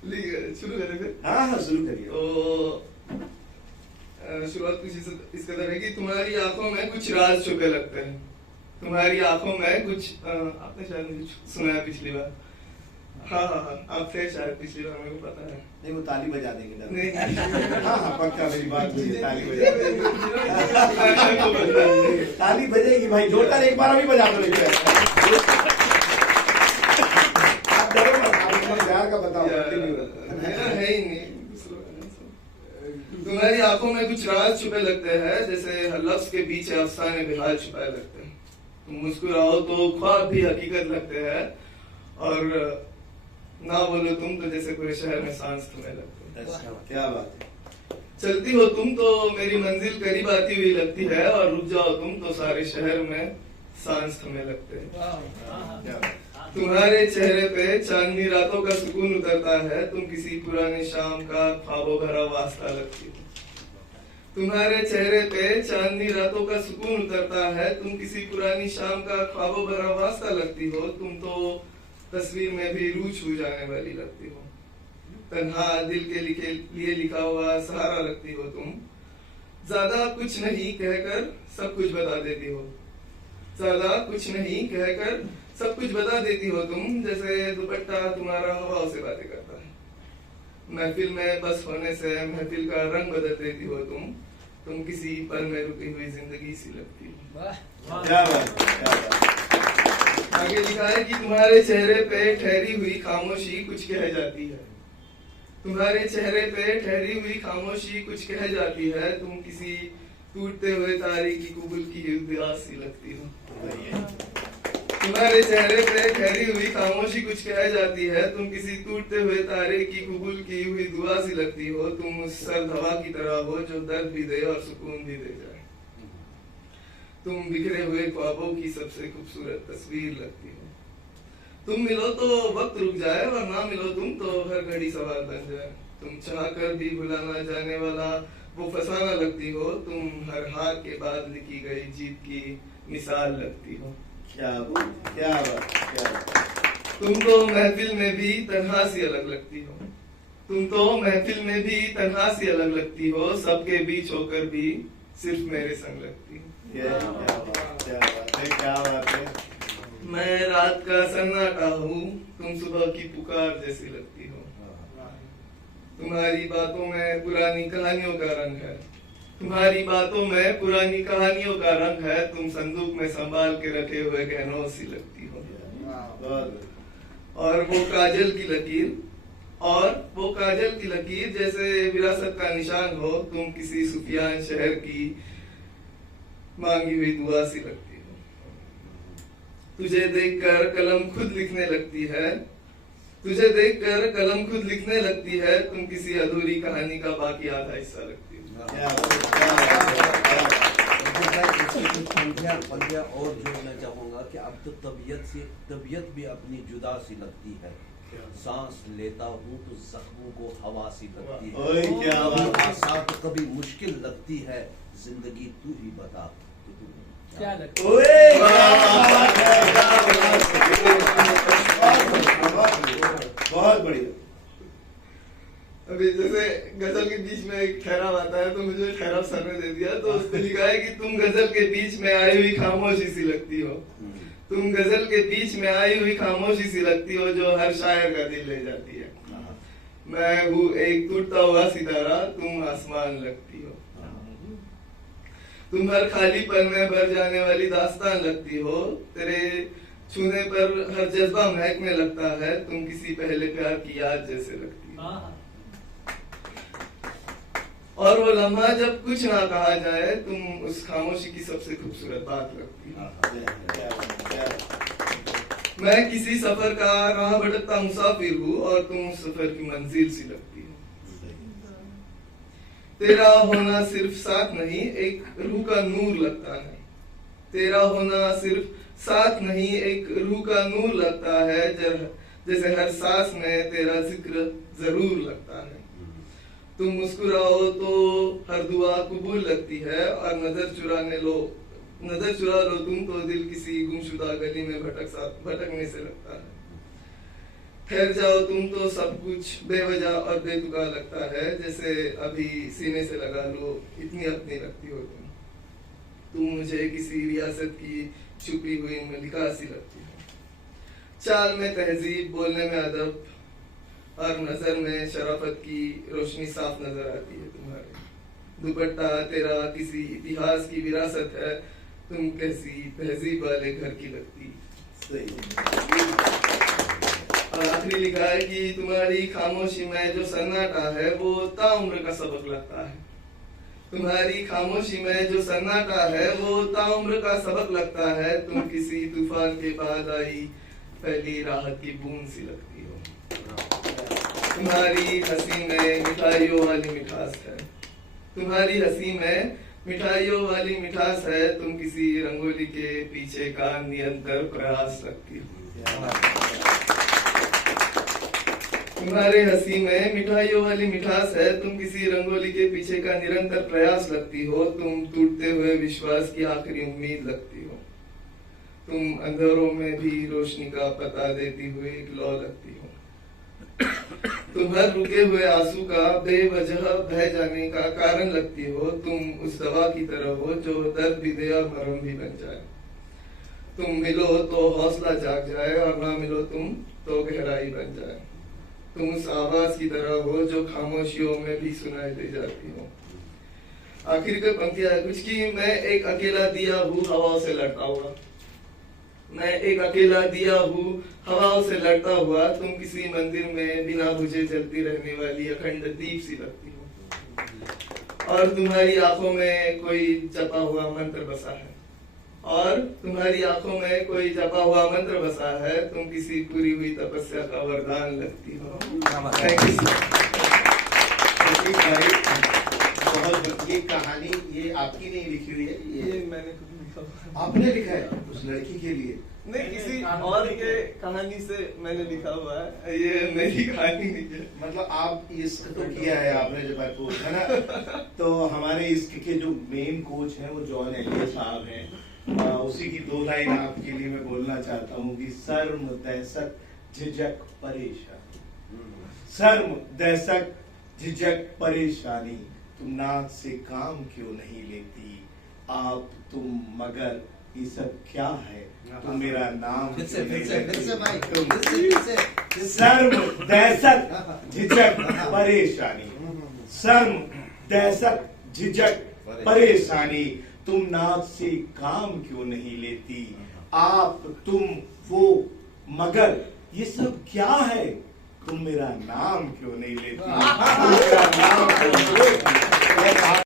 शुरू करें फिर? हाँ हाँ शुरू करिए। तो शुरुआत कुछ इस कदर है कि तुम्हारी आंखों में कुछ राज छुपे लगते हैं। तुम्हारी आंखों में कुछ आपने शायद मुझे सुनाया पिछली बार। हाँ हाँ हाँ, आप थे शायद पिछली बार, मेरे को पता है। नहीं वो ताली बजा देंगे ना। नहीं हाँ हाँ पक्का, मेरी बात हुई है, ताली बजा देंगे। ताली बजेगी भाई, जोरदार एक बार अभी बजा दो। आप डरो मत, आप अपने प्यार का बताओ। मेरा है ही नहीं। तुम्हारी आंखों में कुछ राज छुपे लगते हैं, जैसे हर लफ्ज के पीछे अफसाने बेहाल छुपाए लगते हैं। तुम मुस्कुराओ तो ख्वाब भी हकीकत लगते हैं, और ना बोलो तुम तो जैसे पूरे शहर में सांस तुम्हें लगते हैं। क्या बात है। चलती हो तुम तो मेरी मंजिल करीब आती हुई लगती है, और रुक जाओ तुम तो सारे शहर में सांस तुम्हें लगते हैं। तुम्हारे चेहरे पे चांदनी रातों का सुकून उतरता है, तुम किसी पुराने शाम का ख्वाबों भरा वास्ता लगती हो। तुम्हारे चेहरे पे चांदनी रातों का सुकून उतरता है, तुम किसी पुरानी शाम का ख्वाबों भरा वास्ता लगती हो। तुम तो तस्वीर में भी रूह छू जाने वाली लगती हो। तन्हा दिल के लिए लिखा हुआ सहारा लगती हो तुम। ज्यादा कुछ नहीं कहकर सब कुछ बता देती हो। ज्यादा कुछ नहीं कहकर सब कुछ बता देती हो तुम, जैसे दुपट्टा तुम्हारा हवाओं से बातें करता है। महफिल में बस होने से महफिल का रंग बदल देती हो तुम किसी पल में रुकी हुई जिंदगी सी लगती हो। क्या बात। आगे लिखा है कि तुम्हारे चेहरे पे ठहरी हुई खामोशी कुछ कह जाती है। तुम्हारे चेहरे पे ठहरी हुई खामोशी कुछ कह जाती है, तुम किसी टूटते हुए तारे की कबूल की दुआ सी लगती हो। तुम्हारे चेहरे पे ठहरी हुई खामोशी कुछ कह जाती है, तुम किसी टूटते हुए तारे की कबूल की हुई दुआ सी लगती हो। तुम उस सर्द हवा की तरह हो जो दर्द भी दे और सुकून भी दे जाए। तुम बिखरे हुए ख्वाबों की सबसे खूबसूरत तस्वीर लगती हो। तुम मिलो तो वक्त रुक जाए, और ना मिलो तुम तो हर घड़ी सवाल बन जाए। तुम चाहकर भी भुलाना जाने वाला वो फसाना लगती हो। तुम हर हार के बाद लिखी गई जीत की मिसाल लगती हो। क्या बात, क्या बात, क्या बात। तुम तो महफिल में भी तन्हा सी अलग लगती हो। तुम तो महफिल में भी तन्हा सी अलग लगती हो, सबके बीच होकर भी सिर्फ मेरे संग लगती हो। क्या बात, क्या बात है, क्या बात है। मैं रात का सन्नाटा हूँ, तुम सुबह की पुकार जैसी लगती हो। तुम्हारी बातों में पुरानी कहानियों का रंग है। तुम्हारी बातों में पुरानी कहानियों का रंग है, तुम संदूक में संभाल के रखे हुए गहनों सी लगती हो। और वो काजल की लकीर जैसे विरासत का निशान हो, तुम किसी सुफियान शहर की मांगी हुई दुआ सी लगती हो। तुझे देखकर कलम खुद लिखने लगती है। तुझे देखकर कलम खुद लिखने लगती है, तुम किसी अधूरी कहानी का बाकी आधा हिस्सा लगती हो। पंद्या और जोड़ना चाहूंगा कि अब तो तबीयत भी अपनी जुदा सी लगती है। सांस लेता हूँ तो जख्मों को हवा सी लगती है। आसान तो कभी मुश्किल लगती है, जिंदगी तू ही बता क्या लगता बहुत बढ़िया। अभी जैसे गजल के बीच में एक ठहराव आता है, तो मुझे ठहराव सर ने दे दिया। तो उसमें लिखा है कि तुम गजल के बीच में आई हुई खामोशी सी लगती हो। तुम गजल के बीच में आई हुई खामोशी सी लगती हो, जो हर शायर का दिल ले जाती है। मैं हूँ एक टूटता हुआ सितारा, तुम आसमान लगती हो। तुम हर खाली पल में भर जाने वाली दास्तान लगती हो। तेरे छूने पर हर जज्बा महकने लगता है, तुम किसी पहले प्यार की याद जैसे लगती हो। और वो लम्हा जब कुछ ना कहा जाए, तुम उस खामोशी की सबसे खूबसूरत बात लगती हो। मैं किसी सफर का राह भटकता मुसाफिर हूँ, और तुम उस सफर की मंजिल सी लगती हो। तेरा होना सिर्फ साथ नहीं, एक रूह का नूर लगता है। तेरा होना सिर्फ साथ नहीं, एक रूह का नूर लगता है, जैसे हर सांस में तेरा जिक्र जरूर लगता है। तुम मुस्कुराओ तो हर दुआ कबूल लगती है, और नजर चुरा लो तुम तो दिल किसी गुमशुदा गली में भटकने से लगता है। ठहर जाओ तुम तो सब कुछ बेवजह और बेतुका लगता है, जैसे अभी सीने से लगा लो, इतनी अपनी लगती हो तुम मुझे किसी रियासत की छुपी हुई मलिका सी लगती हो। चाल में तहजीब, बोलने में अदब और नजर में शराफत की रोशनी साफ नजर आती है तुम्हारे। दुपट्टा तेरा किसी इतिहास की विरासत है, तुम कैसी तहजीब वाले घर की लगती। और आखिरी लिखा है कि तुम्हारी खामोशी में जो सन्नाटा है वो ताउम्र का सबक लगता है। तुम्हारी खामोशी में जो सन्नाटा है वो ताउम्र का सबक लगता है, तुम किसी तूफान के बाद आई पहली राहत की बूंद सी लगती हो। तुम्हारी हंसी में मिठाइयों वाली मिठास है, तुम्हारी हंसी में मिठाइयों वाली मिठास है, तुम किसी रंगोली के पीछे का निरंतर प्रयास लगती हो। तुम्हारे हंसी में मिठाइयों वाली मिठास है, तुम किसी रंगोली के पीछे का निरंतर प्रयास लगती हो। तुम टूटते हुए विश्वास की आखिरी उम्मीद लगती हो। तुम अंधेरों में भी रोशनी का पता देती हुए एक लौ लगती हो। तुम हर रुके हुए आंसू का बेवजह बह जाने का कारण लगती हो। तुम उस दवा की तरह हो जो दर्द भी दे और मरहम भी बन जाए। तुम मिलो तो हौसला जाग जाए और ना मिलो तुम तो गहराई बन जाए। तुम उस आवाज की तरह हो जो खामोशियों में भी सुनाई दे जाती हो। आखिर की पंक्तियां कुछ की, मैं एक अकेला दिया हूँ हवाओं से लड़ता हुआ, मैं एक अकेला दिया हूँ हवाओं से लड़ता हुआ, तुम किसी मंदिर में बिना बुझे जलती रहने वाली अखंड दीप सी लगती हो। और तुम्हारी आंखों में कोई जपा हुआ मंत्र बसा है, और तुम्हारी आंखों में कोई जपा हुआ मंत्र बसा है, तुम किसी पूरी हुई तपस्या का वरदान लगती हो। थैंक यू बहुत। ये कहानी ये आपकी नहीं लिखी हुई है, ये मैंने खुद लिखा हुआ। आपने लिखा है उस लड़की के लिए? नहीं, किसी और के कहानी से मैंने लिखा हुआ है, ये मेरी कहानी नहीं है। मतलब आप इश्क तो किया है आपने जब कोच है ना, तो हमारे इश्क के जो मेन कोच हैं वो जॉन एलियट साहब हैं। उसी की दो लाइन आपके लिए मैं बोलना चाहता हूँ कि शर्म दहशत झिझक परेशानी, शर्म दहशत झिझक परेशानी, तुम नाच से काम क्यों नहीं लेती आप तुम, मगर ये सब क्या है तुम मेरा नाम क्यों नहीं लेती? शर्म दहशत झिझक परेशानी, शर्म दहशत झिझक परेशानी, तुम नाच से काम क्यों नहीं लेती आप तुम वो, मगर ये सब क्या है तुम मेरा नाम क्यों नहीं लेती?